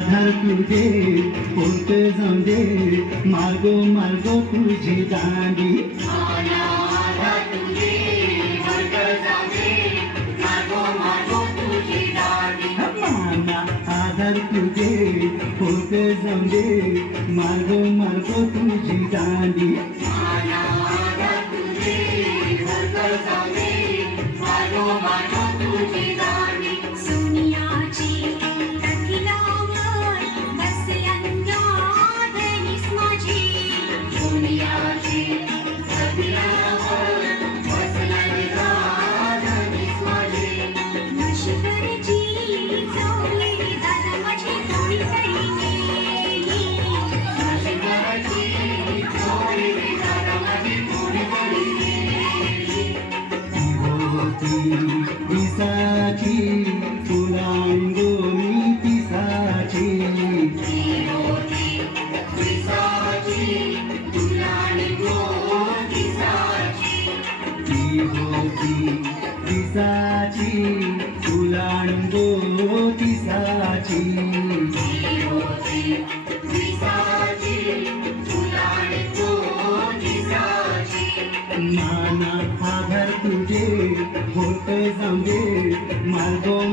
तुझे होत जाऊन मार्गो मार्गो तुझी दांडी. तुझे होत जाऊन मार्गो मार्गो तुझी दांडी. सोनियाची तिसाठी फुलांगो मी तिसाठी ती तिसाची माना था घर तुझे होते जाऊन मार्गो